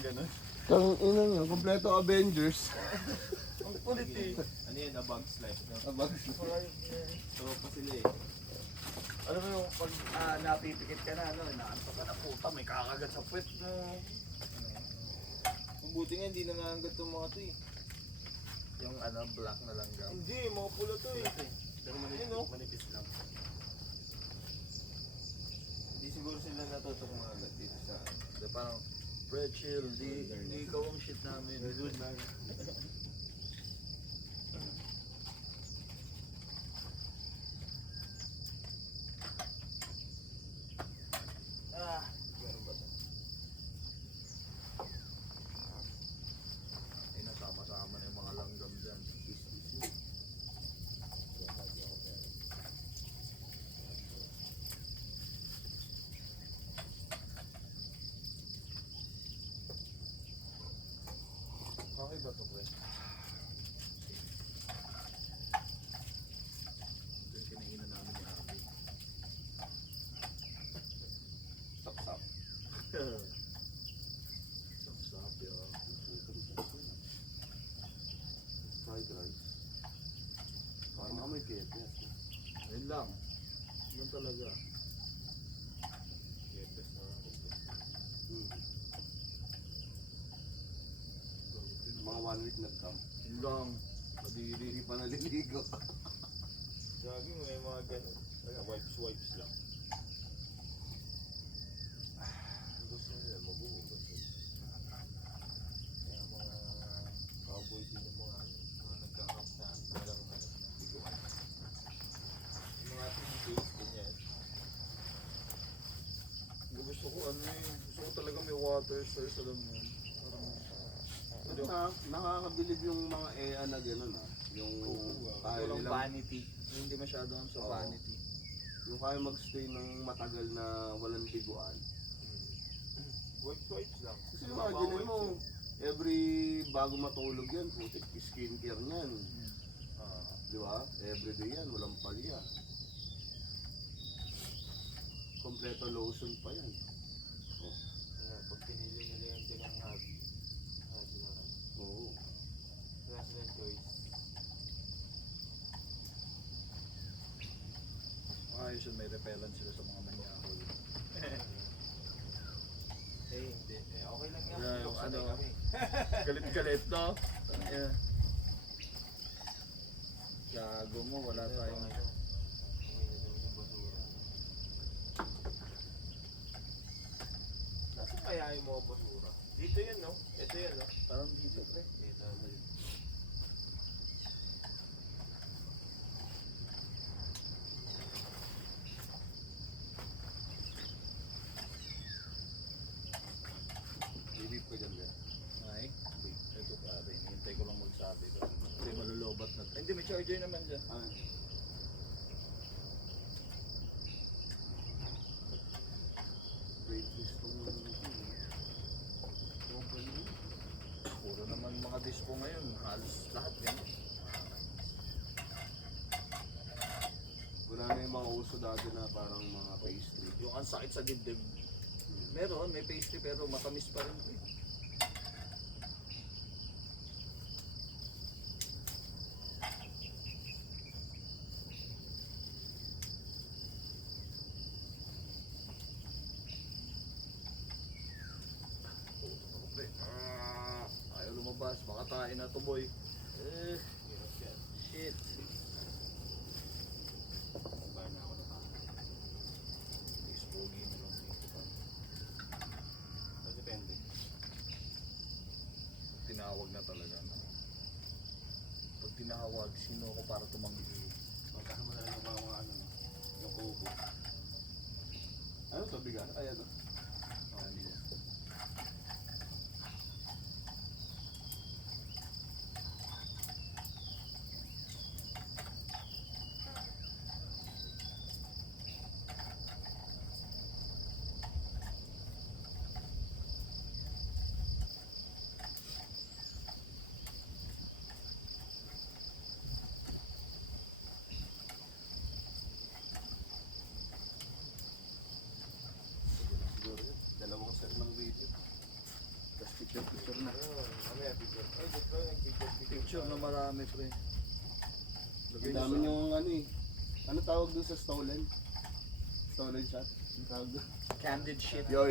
gano'n. Kang ina nga, kompleto Avengers. Ang kulit eh. Ano yun, a bug's life. No? Abang. Tropa sila eh. Alam mo yung pag napipikit ka na, ano, naanto ka na puta, may kakagat sa puwet mo. Mabuti nga hindi nangangagat yung mga to eh. Yung ano, black na langgam. Hindi, mga pula to eh. Pero manipis lang. Hindi siguro sila natutong mga agad dito sa... Parang, Fred, chill, di ikaw ang shit namin. Good man. Meron ba ito? Ay, nasama-sama na yung mga langgam dyan. Okay ba ito, pre? Ito yung kinainan namin ni Abby. Sap-sap. Sap-sap yun. Fried rice. Parang may kepes. Ayun lang. Yun talaga. Kepes na rin. Mga 1 week nag-camp. Yun lang. Madiri. Hindi pa naliligo. Gagi mo may mga ganun. Wipes lang. Gusto nila maguhugas eh. Kaya mga cowboy din yung mga nagkakamp na walang liguan. Yung mga ating ganyan. Gusto ko ano eh. Gusto ko talaga may water source, alam mo. Nakakabilib yung mga EA na gano'n Yung kaya Walang nilang, vanity. Hindi masyado ang sa vanity. yung kaya magstay ng matagal na walang liguan. Wipes lang. Kasi imagine mo, every bago matulog yan, putik skincare niyan. Di ba? Everyday yan, walang palya. Kompleto lotion pa yan. Pag pinili nila yung ganang hobby, Oo. wala silang choice. Ayos yun, may repellent sila sa mga manyakol. Hindi. Okay lang yan. Yeah, yung Sanay ano, kami. Galit-galit, no? Yeah. Gago mo, wala tayong... Nasaan kaya yung mga basura? Dito yan, no? Ito yan, no? Parang dito, pre. Dito. Bibip ko dyan din. Ay, ito pare, hinihintay ko lang magsabi ko. Kasi malulobat na. Hindi, may charger naman dyan. Great fish tong company. Puro naman mga dispo ngayon, halos lahat yan. Wala na yung mga uso dati na parang mga pastry. Yung ang sakit sa dibdib. Meron, may pastry pero matamis pa rin. Ayaw lumabas, baka tayo na to boy. Shit. Pogi na lang dito. Depende. Tinawag na talaga. No? Pag tinawag, sino ako para tumanggi? Magkasama na lang yung mga ano, yung kuko. Ano to, bigas? Ay, ano? Picture na. Mamaya picture. Ay, dito nag-picture. Picture na marami, pre. Ang dami yung ano eh. Ano tawag doon sa stolen? Stolen shot? Ang tawag doon? Candid shit. Yo.